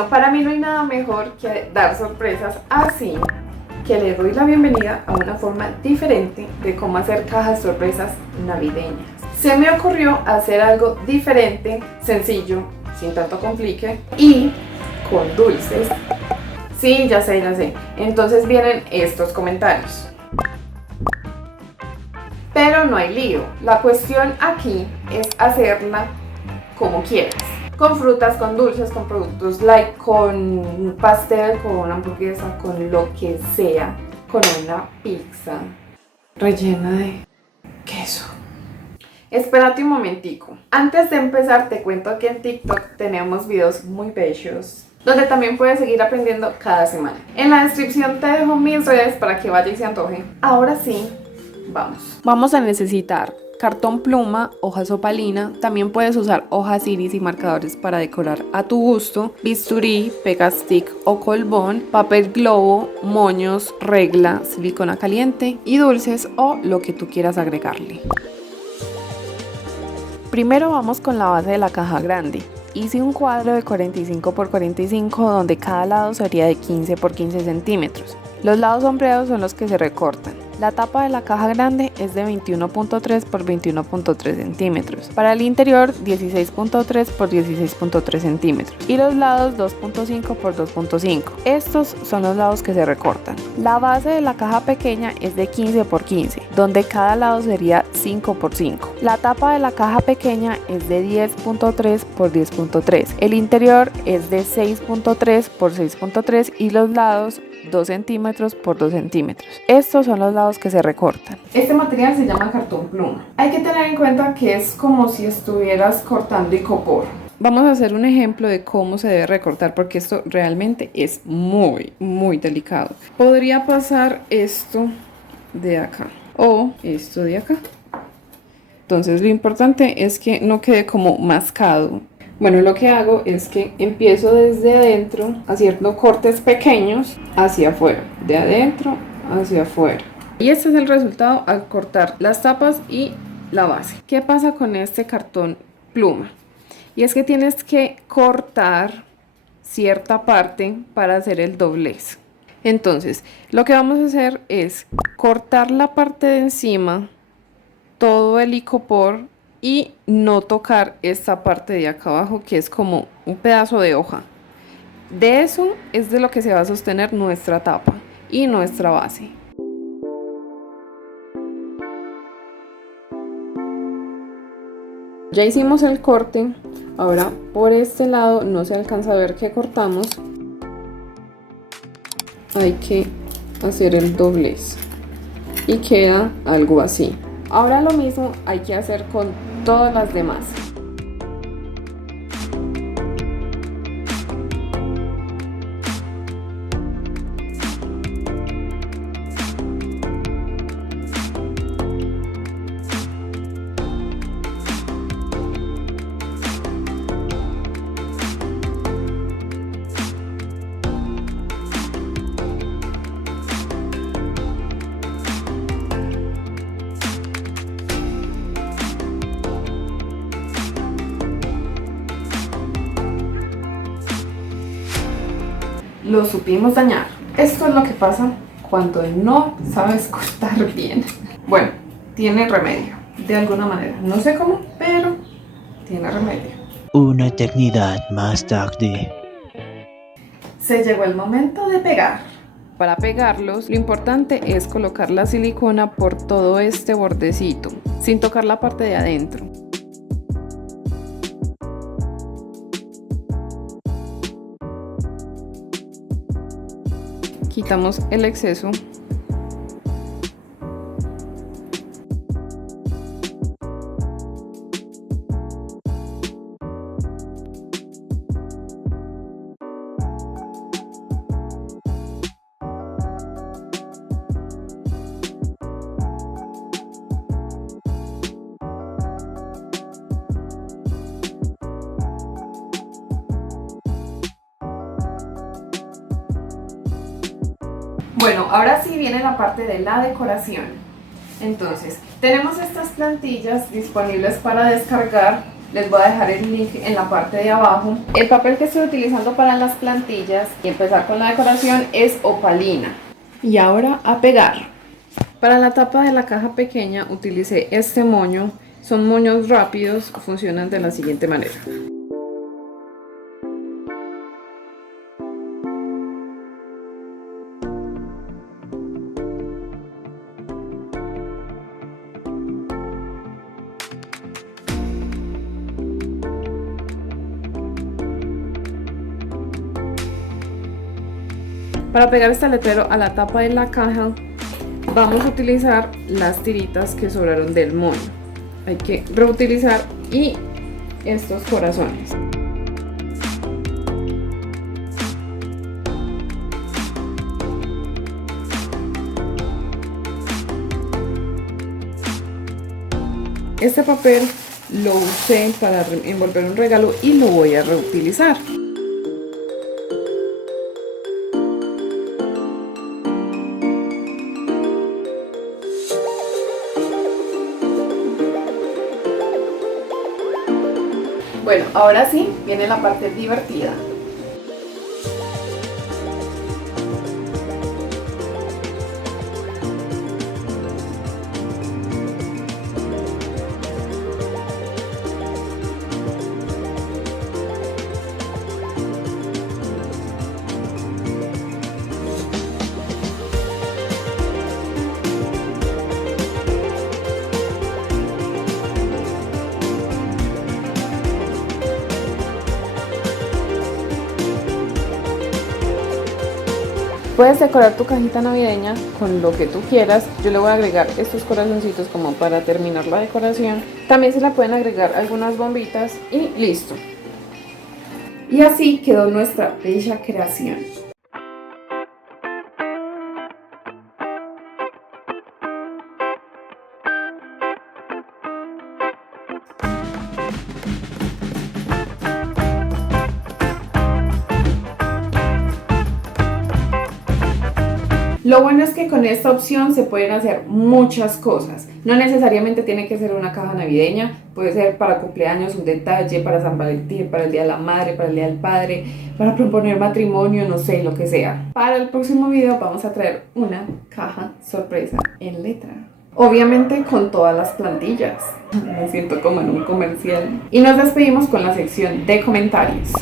Bueno, para mí no hay nada mejor que dar sorpresas así, que le doy la bienvenida a una forma diferente de cómo hacer cajas sorpresas navideñas. Se me ocurrió hacer algo diferente, sencillo, sin tanto complique y con dulces. Sí, ya sé, ya sé. Entonces vienen estos comentarios. Pero no hay lío. La cuestión aquí es hacerla como quieras. Con frutas, con dulces, con productos light, con pastel, con hamburguesa, con lo que sea. Con una pizza rellena de queso. Espérate un momentico. Antes de empezar te cuento que en TikTok tenemos videos muy bellos, donde también puedes seguir aprendiendo cada semana. En la descripción te dejo mis redes para que vaya y se antoje. Ahora sí, vamos a necesitar cartón pluma, hojas opalina, también puedes usar hojas iris y marcadores para decorar a tu gusto, bisturí, pegastick o colbón, papel globo, moños, regla, silicona caliente y dulces o lo que tú quieras agregarle. Primero vamos con la base de la caja grande. Hice un cuadro de 45 por 45 donde cada lado sería de 15 por 15 centímetros. Los lados sombreados son los que se recortan. La tapa de la caja grande es de 21.3 por 21.3 centímetros. Para el interior 16.3 por 16.3 centímetros. Y los lados 2.5 por 2.5. Estos son los lados que se recortan. La base de la caja pequeña es de 15 por 15, donde cada lado sería 5 por 5. La tapa de la caja pequeña es de 10.3 por 10.3. El interior es de 6.3 por 6.3 y los lados 2 centímetros por 2 centímetros. Estos son los lados que se recortan. Este material se llama cartón pluma. Hay que tener en cuenta que es como si estuvieras cortando icopor. Vamos a hacer un ejemplo de cómo se debe recortar porque esto realmente es muy delicado. Podría pasar esto de acá o esto de acá. Entonces lo importante es que no quede como mascado. Bueno, lo que hago es que empiezo desde adentro haciendo cortes pequeños hacia afuera, de adentro hacia afuera. Y este es el resultado al cortar las tapas y la base. ¿Qué pasa con este cartón pluma? Y es que tienes que cortar cierta parte para hacer el doblez. Entonces, lo que vamos a hacer es cortar la parte de encima, todo el icopor, y no tocar esta parte de acá abajo que es como un pedazo de hoja. De eso es de lo que se va a sostener nuestra tapa y nuestra base. Ya hicimos el corte, ahora por este lado no se alcanza a ver que cortamos. Hay que hacer el doblez y queda algo así. Ahora lo mismo hay que hacer con todas las demás. Lo supimos dañar. Esto es lo que pasa cuando no sabes cortar bien. Bueno, tiene remedio, de alguna manera. No sé cómo, pero tiene remedio. Una eternidad más tarde. Se llegó el momento de pegar. Para pegarlos, lo importante es colocar la silicona por todo este bordecito, sin tocar la parte de adentro. Quitamos el exceso. Bueno, ahora sí viene la parte de la decoración. Entonces, tenemos estas plantillas disponibles para descargar Les voy a dejar el link en la parte de abajo. El papel que estoy utilizando para las plantillas y empezar con la decoración es opalina. Y ahora a pegar. Para la tapa de la caja pequeña utilicé este moño. Son moños rápidos, funcionan de la siguiente manera. Para pegar este letrero a la tapa de la caja vamos a utilizar las tiritas que sobraron del moño. Hay que reutilizar y estos corazones. Este papel lo usé para envolver un regalo y lo voy a reutilizar. Bueno, ahora sí, viene la parte divertida. Puedes decorar tu cajita navideña con lo que tú quieras. Yo le voy a agregar estos corazoncitos como para terminar la decoración. También se le pueden agregar algunas bombitas y listo. Y así quedó nuestra bella creación. Lo bueno es que con esta opción se pueden hacer muchas cosas. No necesariamente tiene que ser una caja navideña, puede ser para cumpleaños, un detalle, para San Valentín, para el Día de la Madre, para el Día del Padre, para proponer matrimonio, no sé, lo que sea. Para el próximo video vamos a traer una caja sorpresa en letra. Obviamente con todas las plantillas. Me siento como en un comercial. Y nos despedimos con la sección de comentarios.